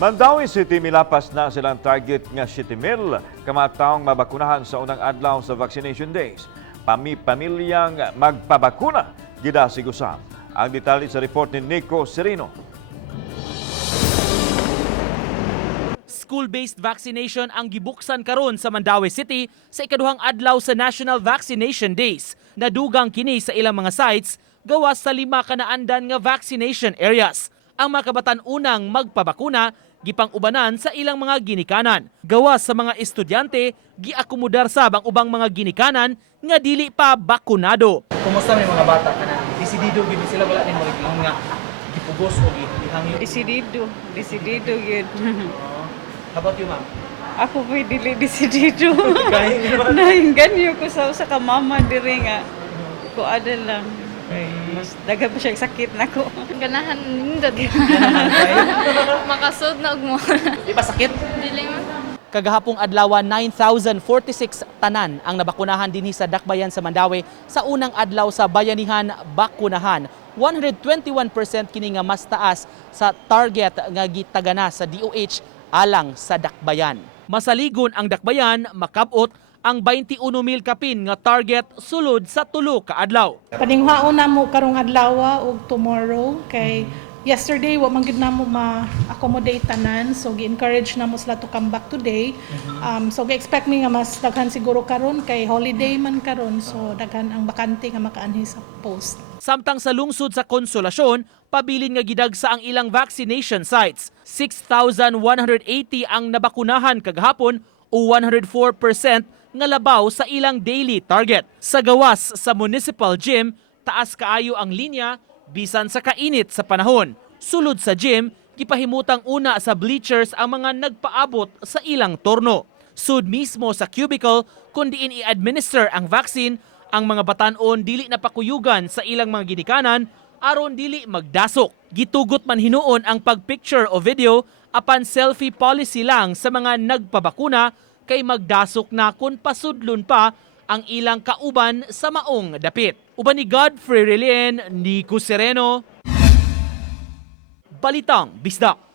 Mandawi City milapas na silang target nga 7,000 kamataong mabakunahan sa unang adlaw sa vaccination days. Pamilyang magpabakuna gida sigusam. Ang detalye sa report ni Nico Serino. School-based vaccination ang gibuksan karon sa Mandawi City sa ikaduhang adlaw sa National Vaccination Days. Nadugang kini sa ilang mga sites gawas sa 5 kanaandan nga vaccination areas. Ang mga kabatan-unang magpabakuna gipang-ubanan sa ilang mga ginikanan. Gawas sa mga estudyante, giakomodar sab ang ubang mga ginikanan nga dili pa bakunado. Kumusta may mga bata ka na? Desidido gid sila wala din mo nga gipugos o gihangyo. Desidido yun. How about you, ma'am? Ako po'y dili desidido. Kahit naman. Nahinganyo ko sa kamama diri nga. Ko ada lang. Mas daga pa siya sakit na ko. Ganahan nindot. Makasod na og mo. Di ba sakit? Dili man. Kagahapong adlaw 9,046 tanan ang nabakunahan dinhi sa Dakbayan sa Mandawi sa unang adlaw sa bayanihan bakunahan. 121% kini nga mas taas sa target nga gitagana sa DOH alang sa Dakbayan. Masaligon ang Dakbayan makabot ang 21,000 kapin nga target sulod sa 3 ka adlaw. Paninghaon na mo karong adlaw ug tomorrow kay yesterday wa man gid namo ma-accommodate tanan, so gi-encourage namo sila to come back today. So gi-expect me nga mas daghan siguro karon kay holiday man karon, so daghan ang bakante nga makaanhi sa post. Samtang sa lungsod sa Konsolasyon, pabilin nga gidagsa ang ilang vaccination sites. 6,180 ang nabakunahan kagahapon o 104% nga labaw sa ilang daily target. Sa gawas sa municipal gym, taas kaayo ang linya bisan sa kainit sa panahon. Sulod sa gym, gipahimutang una sa bleachers ang mga nagpaabot sa ilang turno. Sud mismo sa cubicle kundiin i-administer ang vaccine, ang mga batan-on dili napakuyugan sa ilang mga ginikanan aron dili magdasok. Gitugot man hinuon ang pagpicture o video apan selfie policy lang sa mga nagpabakuna kay magdasok na kung pasudlon pa ang ilang kauban sa maong dapit. Uban ni Godfrey Relien, Nico Sereno, Balitang Bisdak.